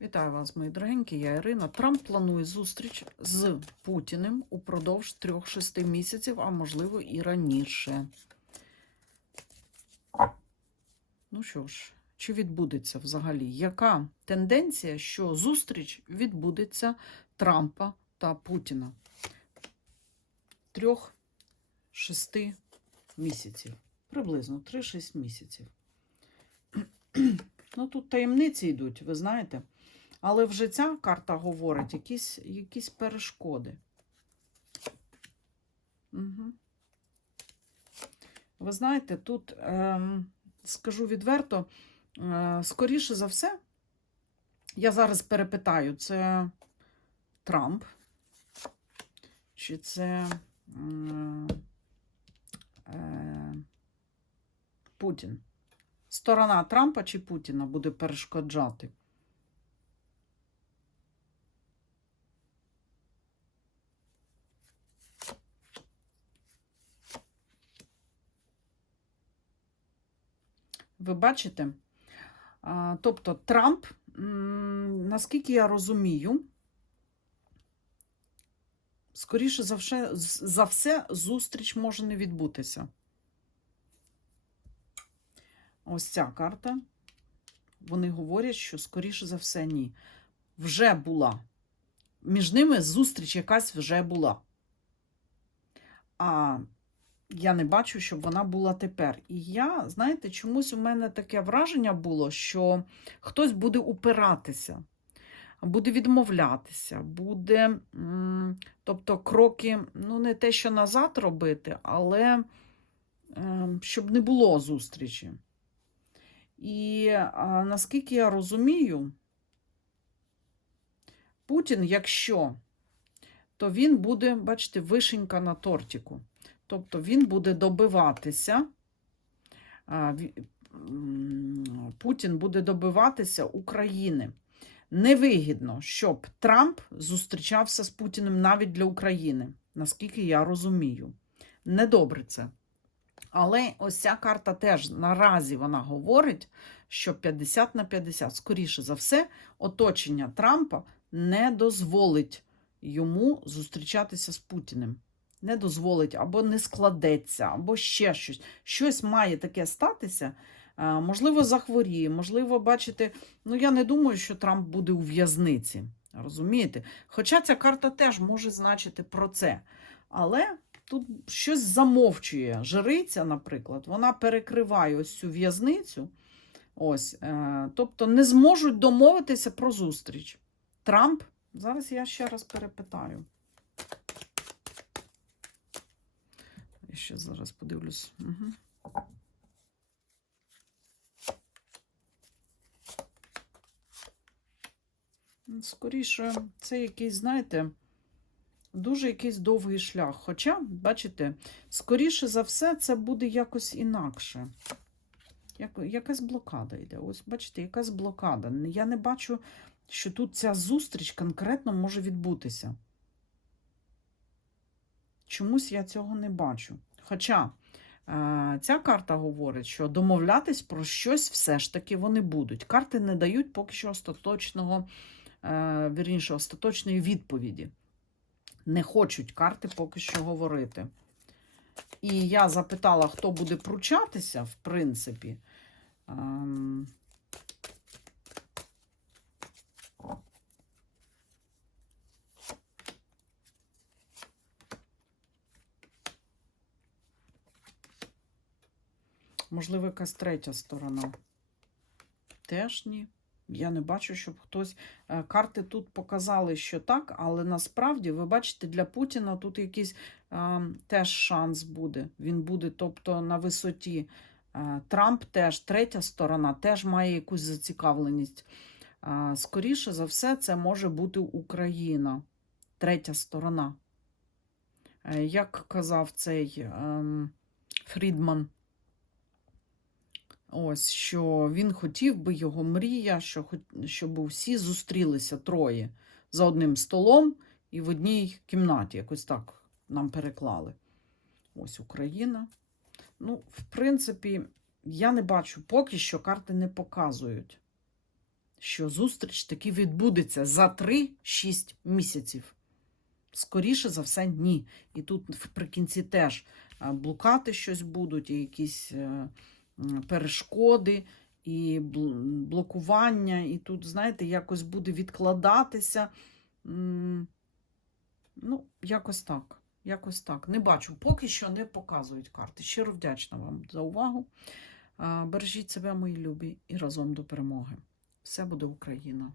Вітаю вас, мої дорогенькі, я Ірина. Трамп планує зустріч з Путіним упродовж 3-6 місяців, а можливо і раніше. Ну що ж, чи відбудеться взагалі? Яка тенденція, що зустріч відбудеться Трампа та Путіна? Трьох-шести місяців. Приблизно 3-6 місяців. Ну, тут таємниці йдуть, ви знаєте. Але вже ця карта говорить якісь, якісь перешкоди. Угу. Ви знаєте, тут, ем, скажу відверто, е, скоріше за все, я зараз перепитаю, це Трамп, чи це м, е, Путін. Сторона Трампа чи Путіна буде перешкоджати? Ви бачите? Тобто Трамп, наскільки я розумію, скоріше за все, за все зустріч може не відбутися. Ось ця карта. Вони говорять, що скоріше за все, ні. Вже була. Між ними зустріч якась вже була. А я не бачу, щоб вона була тепер. І я, знаєте, чомусь у мене таке враження було, що хтось буде упиратися, буде відмовлятися, буде, тобто, кроки, ну, не те, що назад робити, але е, щоб не було зустрічі. І наскільки я розумію, Путін, якщо, то він буде, бачите, вишенька на тортику. Тобто він буде добиватися, Путін буде добиватися України. Невигідно, щоб Трамп зустрічався з Путіним навіть для України, наскільки я розумію. Недобре це. Але ось ця карта теж наразі вона говорить, що 50 на 50, скоріше за все, оточення Трампа не дозволить йому зустрічатися з Путіним. Не дозволить або не складеться, або ще щось. Щось має таке статися. е, Можливо, захворіє, можливо, бачите, ну я не думаю, що Трамп буде у в'язниці. Розумієте? Хоча ця карта теж може значити про це. Але тут щось замовчує. Жриця, наприклад, вона перекриває ось цю в'язницю. Ось, е, тобто не зможуть домовитися про зустріч. Трамп, зараз я ще раз перепитаю. Ще зараз подивлюсь. Угу. Скоріше, це якийсь, знаєте, дуже якийсь довгий шлях. Хоча, бачите, скоріше за все, це буде якось інакше. Як, якась блокада йде. Ось, бачите, якась блокада. Я не бачу, що тут ця зустріч конкретно може відбутися. Чомусь я цього не бачу. Хоча е, ця карта говорить, що домовлятись про щось все ж таки вони будуть. Карти не дають поки що остаточного, е, вірніше, остаточної відповіді. Не хочуть карти поки що говорити. І я запитала, хто буде пручатися, в принципі. Можливо, якась третя сторона. Теж ні. Я не бачу, щоб хтось. Е, Карти тут показали, що так, але насправді, ви бачите, для Путіна тут якийсь е, теж шанс буде. Він буде, тобто, на висоті. Е, Трамп теж, третя сторона, теж має якусь зацікавленість. Е, Скоріше за все, це може бути Україна, третя сторона. Е, Як казав цей ем, Фрідман, Ось що він хотів би його мрія, що щоб всі зустрілися троє за одним столом і в одній кімнаті. Якось так нам переклали. Ось Україна. Ну, в принципі, я не бачу, поки що карти не показують. що зустріч таки відбудеться за 3-6 місяців. Скоріше за все, ні. І тут вприкінці теж блукати щось будуть, і якісь е, перешкоди, і блокування, і тут, знаєте, якось буде відкладатися. Ну, якось так. Якось так. Не бачу, поки що не показують карти. Щиро вдячна вам за увагу. Бережіть себе, мої любі, і разом до перемоги. Все буде Україна!